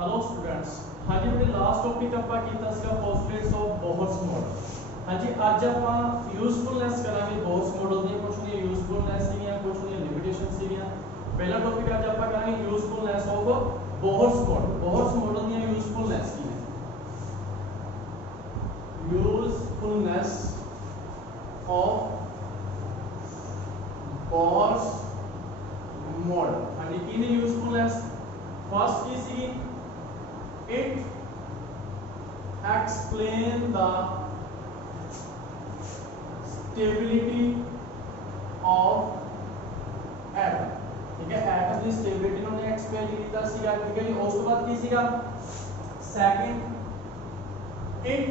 Hello students. हाँ जी बेटे last topic ਆਪਾਂ ਕੀਤਾ ਸੀਗਾ ਪੋਸਟਲੇਟਸ ਆਫ ਬੋਹਰਸ ਮੋਡਲ। हाँ जी ਅੱਜ ਆਪਾਂ ਯੂਜ਼ਫੁਲਨੈਸ ਕਰਾਂਗੇ ਬੋਹਰਸ ਮੋਡਲ ਦੀਆਂ ਕੁਝ ਦੀਆਂ ਯੂਜ਼ਫੁਲਨੈਸ ਸੀਗੀਆਂ ਕੁਝ ਦੀਆਂ ਲਿਮਿਟੇਸ਼ਨ ਸੀਗੀਆਂ। ਪਹਿਲਾ ਟੌਪਿਕ ਅੱਜ ਆਪਾਂ ਕਰਾਂਗੇ ਯੂਜ਼ਫੁਲਨੈਸ ਆਫ ਬੋਹਰਸ ਮੋਡਲ। ਬੋਹਰਸ ਮੋਡਲ ਦੀਆਂ ਯੂਜ਼ਫੁਲਨੈਸ ਕੀ ਹੈ? ਯੂਜ਼ਫੁਲਨੈਸ ਆਫ ਬੋਹਰਸ मॉडल। हाँ जी की यूजफुलनेस फर्स्ट की see it explain the stability of atom. ठीक है एटम की स्टेबिलिटी उन्होंने एक्सप्लेन किया सीगा। ठीक है जी उस तो बाद की सीगा second it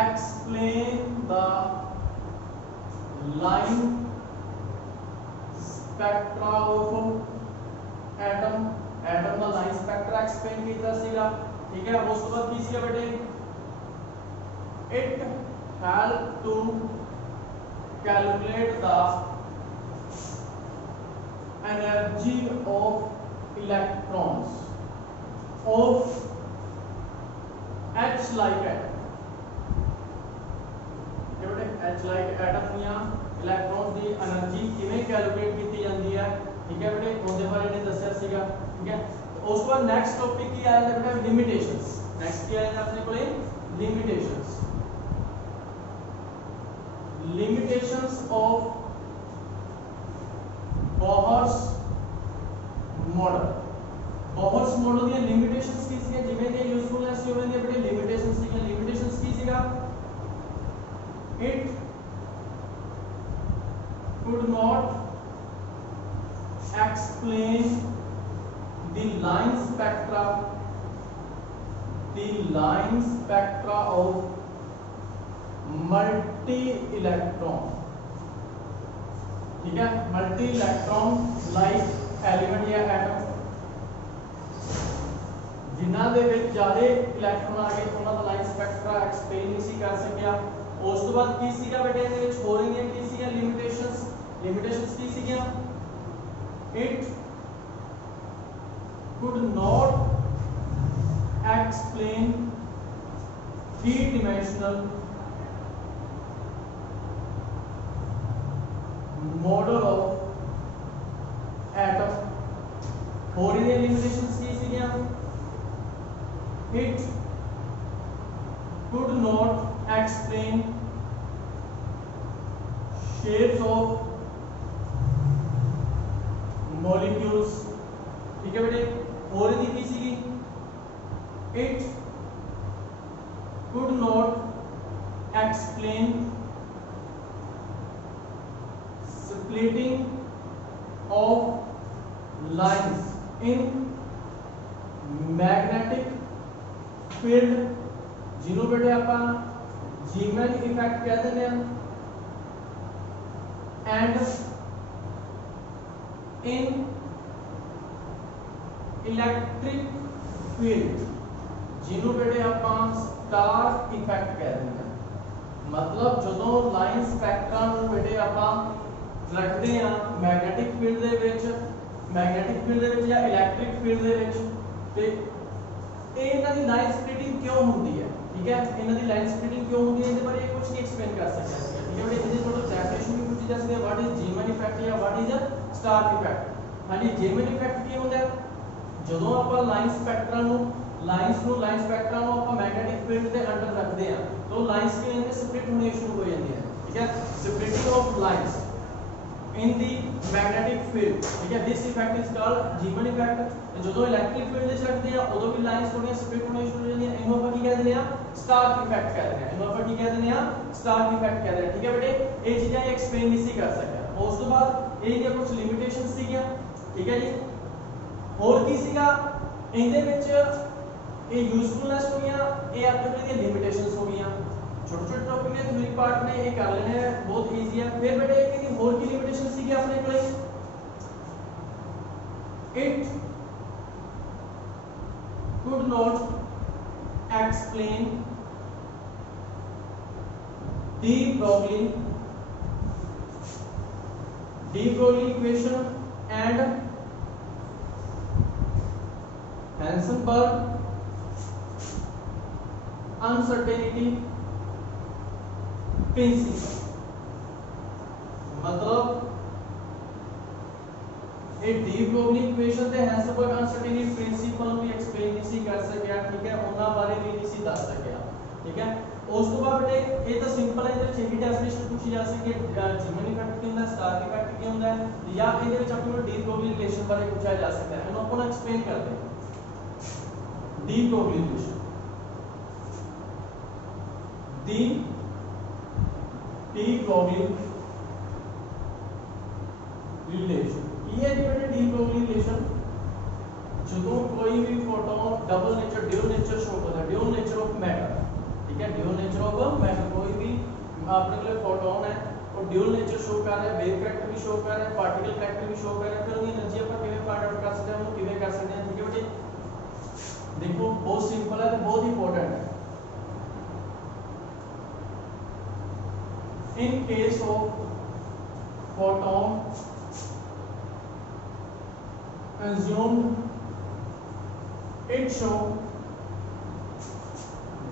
explain the line spectra of atom. Atom का लाइन स्पेक्ट्रा एक्सप्लेन किया सीगा। ठीक है उस तो बाद की सीगा बेटे it help to calculate the energy of electrons of H like atom। ये बेटे H like atom दियां इलेक्ट्रॉन्स की एनर्जी किवें कैलकुलेट की जाती है। ठीक है बेटे उसके बारे में दस्या सीगा। ठीक है उस बाद नेक्स्ट टॉपिक की आया बेटा लिमिटेशंस। नेक्स्ट की आया अपने कोले limitations. Limitations of Bohr's model. Bohr's model the limitations की सी जिवें दी यूजफुलनेस सी होवें दी बेटे लिमिटेशंस सी। लिमिटेशंस की सीगा it could not explain the line spectra of multi electron। ठीक है multi electron like element या atom जिन्हां दे विच ज्यादा इलेक्ट्रॉन आ गए उन्हां दा लाइन स्पेक्ट्रा एक्सप्लेन नहीं सी कर सकिया। उस तो बाद की सीगा बेटे इहदे विच हो रही है की सीगा लिमिटेशंस। लिमिटेशंस की सीगियां it could not explain three-dimensional model of atom। हो रही है लिमिटेशंस की सीगियां it could not explain shapes of molecules। ठीक है बेटे और दी की see it could not explain splitting of lines in magnetic field जिन्हों बेटे ਆਪਾਂ जीमैन इफेक्ट कह देते हैं एंड इन इलेक्ट्रिक फील्ड जिन्हों बेटे ਆਪਾਂ स्टार इफेक्ट कह देते हैं। मतलब ਜਦੋਂ ਲਾਈਨ ਸਪੈਕਟਰਾ ਨੂੰ बेटे ਆਪਾਂ ਰੱਖਦੇ ਆ ਮੈਗਨੈਟਿਕ ਫੀਲਡ ਦੇ ਵਿੱਚ ਜਾਂ ਇਲੈਕਟ੍ਰਿਕ ਫੀਲਡ ਦੇ ਵਿੱਚ ਤੇ ਇਹ ਇਹਨਾਂ ਦੀ ਲਾਈਨ ਸਪਲਿਟਿੰਗ ਕਿਉਂ ਹੁੰਦੀ ਹੈ। ठीक है ਇਹਨਾਂ ਦੀ ਲਾਈਨ ਸਪਲਿਟਿੰਗ ਕਿਉਂ ਹੁੰਦੀ ਹੈ ਇਹਦੇ ਬਾਰੇ ਕੁਝ ਨਹੀਂ ਐਕਸਪਲੇਨ ਕਰ ਸਕਦਾ ਸੀ। ठीक है बेटे ਇਹਦੀ ਥੋੜਾ ਡੈਫੀਨੇਸ਼ਨ ਵੀ ਪੁੱਛੀ ਜਾ ਸਕਦੀ ਹੈ व्हाट इज जीमैन इफेक्ट या व्हाट इज स्टार इफेक्ट। हाँ जी जीमैन इफेक्ट ਕੀ ਹੁੰਦਾ ਹੈ ਜਦੋਂ ਆਪਾਂ ਲਾਈਨ ਸਪੈਕਟਰਾ ਨੂੰ ਲਾਈਨ ਸਪੈਕਟਰਾ ਨੂੰ ਆਪਾਂ ਮੈਗਨੈਟਿਕ ਫੀਲਡ ਦੇ ਅੰਡਰ ਰੱਖਦੇ ਆ ਤਾਂ ਲਾਈਨਸ ਕੀ ਹੁੰਦੇ ਸਪਲਿਟ ਹੋਣੇ ਸ਼ੁਰੂ ਹੋ ਜਾਂਦੀਆਂ। ਠੀਕ ਹੈ splitting of lines in the magnetic field। ठीक है this effect is called Zeeman effect। ਜਦੋਂ ਇਲੈਕਟ੍ਰਿਕ ਫੀਲਡ ਵਿੱਚ ਰੱਖਦੇ ਆ ਉਦੋਂ ਵੀ ਲਾਈਨਸ ਥੋੜੀਆਂ ਸਪਲਿਟ ਹੋਣੇ ਸ਼ੁਰੂ ਹੋ ਜਾਂਦੀਆਂ। ਇਹਨੂੰ ਆਪਾਂ ਕੀ ਕਹਿੰਦੇ ਆ ਸਟਾਰ ਇਫੈਕਟ ਕਹਿੰਦੇ ਆ। ਇਹਨੂੰ ਆਪਾਂ ਕੀ ਕਹਿੰਦੇ ਆ ਸਟਾਰ ਇਫੈਕਟ ਕਹਿੰਦੇ ਆ। ਠੀਕ ਹੈ ਬੇਟੇ ਇਹ ਚੀਜ਼ਾਂ ਐਕਸਪਲੇਨ ਨਹੀਂ ਸੀ ਕਰ ਸਕਿਆ। ਉਸ ਤੋਂ ਬਾਅਦ ਇਹ ਦੀਆਂ ਕੁਝ ਲਿਮਿਟੇਸ਼ਨਸ ਸੀਗੀਆਂ। ਠੀਕ ਹੈ ਜੀ ਹੋਰ ਕੀ ਸੀਗਾ ਇਹਦੇ ਵਿੱਚ ਇਹ ਯੂਜ਼ਫੁਲਨੈਸ ਹੋ ਗਈਆਂ ਇਹ ਆਪਣੇ ਦੀਆਂ ਲਿਮਿਟੇਸ਼ਨਸ ਹੋ ਗਈਆਂ। छोटे टॉपिक ने थ्योरी पार्ट में ये कर लेने हैं बहुत इजी है। फिर बेटे कि और की लिमिटेशन सी अपने कोले it could not explain de Broglie equation and Heisenberg uncertainty principle, मतलब ਇਹ ਡੀ ਬ੍ਰੋਗਲੀ ਇਕੁਏਸ਼ਨ ਤੇ ਹੈਂਸਨਬਰਗ ਅਨਸਰਟੇਨਿਟੀ ਪ੍ਰਿੰਸੀਪਲ ਨੂੰ ਵੀ ਐਕਸਪਲੇਨ ਨਹੀਂ ਸੀ ਕਰ ਸਕਿਆ, ਠੀਕ ਹੈ, ਉਹਨਾਂ ਬਾਰੇ ਵੀ ਨਹੀਂ ਸੀ ਦੱਸ ਸਕਿਆ, ਠੀਕ ਹੈ। ਉਸ ਤੋਂ ਬਾਅਦ ਬੇਟੇ ਇਹ ਤਾਂ ਸਿੰਪਲ ਹੈ, ਇਹਦੇ ਵਿੱਚ ਇਹ ਵੀ ਡੈਫੀਨੇਸ਼ਨ ਪੁੱਛੀ ਜਾ ਸਕਦੀ ਹੈ, ਜਿਮਨ ਇਫੈਕਟ ਕੀ ਹੁੰਦਾ, ਸਟਾਰ ਇਫੈਕਟ ਕੀ ਹੁੰਦਾ ਹੈ, ਜਾਂ ਇਹਦੇ ਵਿੱਚ ਆਪਣੇ ਕੋਲ ਡੀ ਬ੍ਰੋਗਲੀ ਰਿਲੇਸ਼ਨ ਬਾਰੇ ਪੁੱਛਿਆ ਜਾ ਸਕਦਾ ਹੈ। ਇਹਨੂੰ ਆਪਾਂ ਐਕਸਪਲੇਨ ਕਰਦੇ ਹਾਂ। De Broglie relation, de Broglie relation, ये है बेटे डी ब्रोगली रिलेशन। जो कोई भी photon double nature dual nature show करता है, ड्यूल नेचर ऑफ मैटर, ठीक है, ड्यूल नेचर ऑफ मैटर, कोई भी अपने लिए फोटोन है और ड्यूल नेचर शो कर रहा है, वेव करैक्टर भी शो कर रहा है, पार्टिकल करैक्टर भी शो कर रहा है, फिर उनकी एनर्जी अपन किਵੇਂ फाइंड आउट कर सकते हैं, वो किਵੇਂ कर सकते हैं, ठीक है बेटे। देखो बहुत सिंपल है, बहुत इंपॉर्टेंट है। In case of photon assumed it show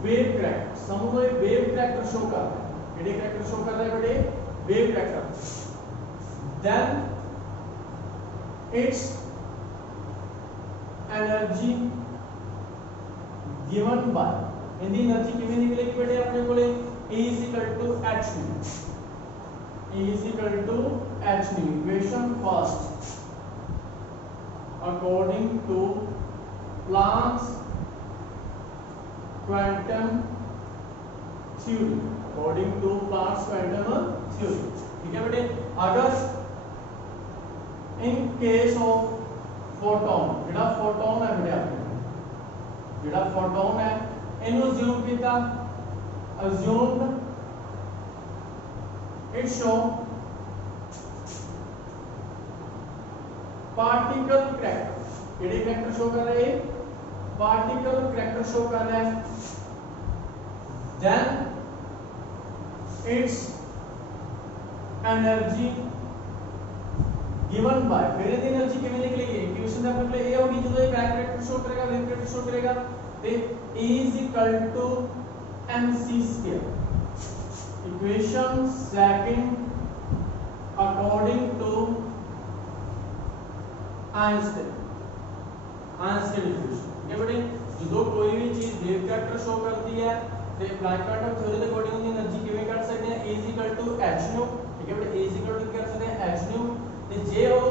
wave character, समझो ये wave character शो कर रहा है, ये character शो कर रहा है बेटे wave character, then its energy given by, इनकी एनर्जी कितनी निकलेगी बेटे अपने को ले, E is equal to h nu, E is equal to h nu, equation first according to Planck's quantum theory, according to Planck's quantum theory, ठीक है बेटे। अगर in case of photon, जेड़ा photon है बेटे अपने जेड़ा फोटोन है इन्हों अज्यूम किया, assumed it show particle character, केड़े करैक्टर शो कर रहे हैं, पार्टिकल करैक्टर शो कर रहा है, then its energy given by, फिर ये एनर्जी कितनी निकलेगी, इक्वेशन में अपने ये होगी जो ये करैक्टर शो करेगा, वेव करैक्टर शो करेगा, तो E is equal to mc square, equation second according to Einstein equation, ठीक है बेटे। जो कोई भी चीज वेव करैक्टर शो करती है तो प्लैंक क्वांटम थ्योरी के अकॉर्डिंग उनकी एनर्जी किਵੇਂ ਕੱਢ सकते हैं, E is equal to h nu, ठीक है बेटे, E is equal to कर सकते हैं h nu, ਤੇ ਜੇ ਉਹ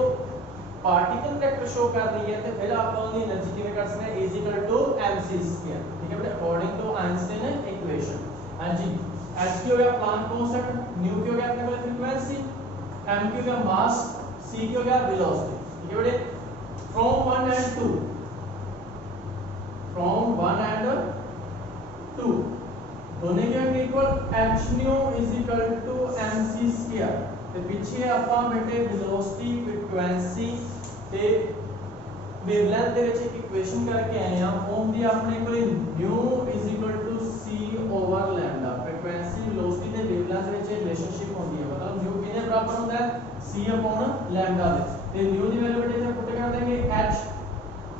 पार्टिकल करैक्टर शो कर रही है तो फिर आप उनकी एनर्जी किਵੇਂ ਕੱਢ सकते हैं, E is equal to mc square, ठीक है बेटे, अकॉर्डिंग टू आइंस्टाइन इक्वेशन। हां जी, h की हो गया प्लैंक कांस्टेंट, न्यू की हो गया अपने को फ्रीक्वेंसी, m की हो गया मास, c की हो गया वेलोसिटी, ठीक है बेटे। from 1 and 2 दोनों के equal h nu is equal to mc square, ਤੇ ਪਿੱਛੇ ਆਪਾਂ ਬੇਟੇ ਵੈਲੋਸਿਟੀ, ਫ੍ਰੀਕੁਐਂਸੀ ਤੇ ਵੇਵਲੈਂਥ ਦੇ ਵਿੱਚ ਇੱਕ ਇਕੁਏਸ਼ਨ ਕਰਕੇ ਆਏ ਆ, ਉਹਦੀ ਆਪਣੇ ਕੋਲ nu is equal to c over lambda, frequency, velocity ਤੇ ਵੇਵਲੈਂਥ ਵਿੱਚ ਰਿਲੇਸ਼ਨਸ਼ਿਪ ਹੁੰਦੀ ਹੈ, मतलब nu ਕਿਹਦੇ ਬਰਾਬਰ ਹੁੰਦਾ ਹੈ, c upon lambda ਦੇ, ਤੇ nu ਦੀ ਵੈਲਿਊ ਬੇਟੇ ਇੱਥੇ ਪੁੱਟ ਕਰ ਦੇंगे h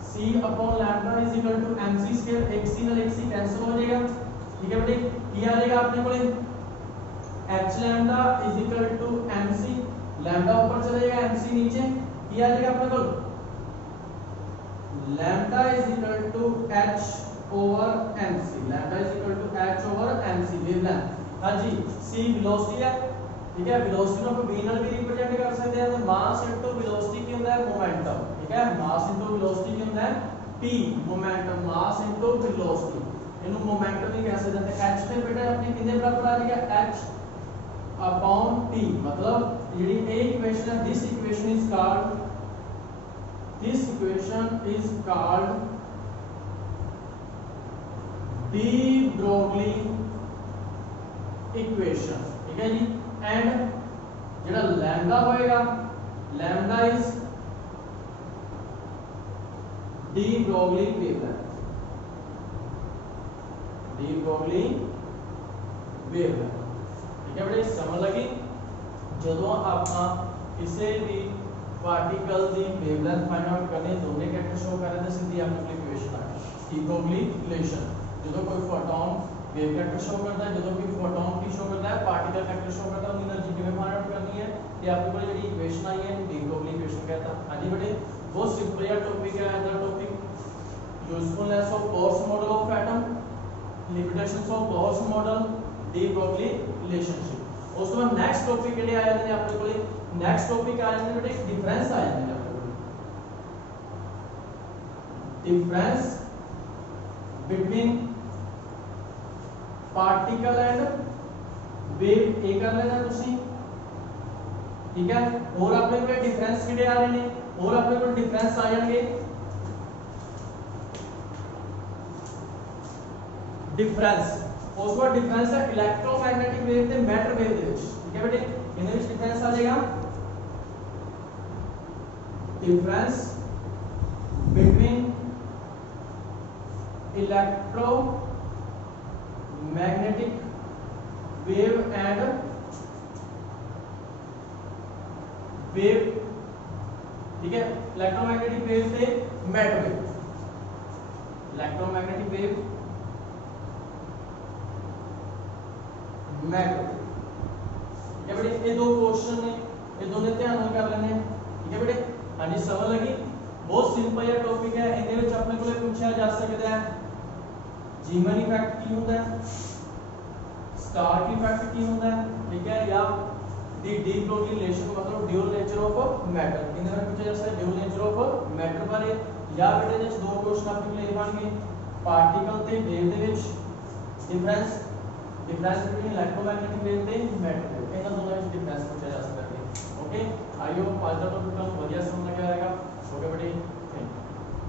c upon lambda is equal to mc square, एक c ਨਾਲ एक c कैंसिल हो जाएगा, ठीक है बेटे। ये आ जाएगा अपने को h lambda is equal to mc, lambda ऊपर चला जाएगा mc नीचे, ये आ जाएगा अपने को lambda is equal to h over mc, lambda is equal to h over mc wavelength. हां जी, c वेलोसिटी है, ठीक है, वेलोसिटी को आप v ਨਾਲ भी रिप्रेजेंट कर सकते हैं, तो मास इनटू वेलोसिटी क्या होता है, मोमेंटम, ठीक है, मास इनटू वेलोसिटी क्या होता है, p, momentum, mass into velocity, इनको मोमेंटम भी कह सकते हैं। h पे बेटा अपने कितने बराबर आ जाएगा, h अपॉन t, मतलब ये इक्वेशन है, this equation is called de Broglie equation, ठीक है जी। एंड जेड़ा लैम्डा होएगा, lambda is de Broglie wavelength, de Broglie wavelength, ठीक है बेटे, समझ लगी। जदों आपां किसी भी पार्टिकल की वेवलेंथ फाइंड आउट करनी, दोनों कैरेक्टर शो कर रहे तो सीधी अपनी इक्वेशन डी ब्रोगली रिलेशन जो कोई फोटोन वेव वेक्टर शो करता है, जो कोई फोटोन की शो करता है, पार्टिकल वेक्टर शो करता है, उनकी एनर्जी किਵੇਂ फाइंड आउट करनी है, ये आपके को ਜਿਹੜੀ इक्वेशन आई है डी ब्रोगली इक्वेशन कहता है। हां जी बेटे बहुत सिंपल या टॉपिक है other topic usefulness of Gauss model of atom, limitations of Gauss model, de Broglie relationship. उस तो बाद नेक्स्ट टॉपिक ਜਿਹੜੇ ਆ ਜਾਂਦੇ ਨੇ ਆਪਣੇ ਕੋਲੇ, नेक्स्ट टॉपिक आ ਜਾਂਦੇ ਨੇ बेटे डिफरेंस आ ਜਾਂਦੇ ਨੇ ਆਪਣੇ ਕੋਲੇ, difference between particle and wave ये कर लेना तुसी, ठीक है। और अपने को डिफरेंस किहड़े आ रहे ने, और अपने को डिफरेंस आ जाएंगे डिफरेंस, उस बाद डिफरेंस है इलेक्ट्रोमैग्नेटिक वेव ते मैटर वेव दे विच, ठीक है बेटे। इनके विच डिफरेंस आ जाएगा difference between electro magnetic wave and wave, ठीक है। इलेक्ट्रोमैग्नेटिक वेव से matter wave, electromagnetic wave matter, ठीक है बेटे। ये दो क्वेश्चन ने, ये दोनों ध्यान में कर लेने, ठीक है बेटे। हाँ जी समझ लगी, बहुत सिंपल या टॉपिक है। इनके विच अपने को पूछा जा सकता है जीमन इफेक्ट की होता है, स्टार्क इफेक्ट की होता है, ठीक है, या दी डी ब्रोगली रिलेशन मतलब ड्यूल नेचर ऑफ मैटर, इनके बारे में पूछा जा सकता है ड्यूल नेचर ऑफ मैटर बारे, या बेटे जिस दो क्वेश्चन आपके लिए लेवांगे पार्टिकल ते वेव दे विच difference, difference between electromagnetic wave ते मैटर वेव, इन्हां दोनों विच डिफरेंस पूछा जा सकता है। ओके, आई होप आज का टॉपिक आपको बढ़िया समझ में आ गया होगा। ओके बेटे।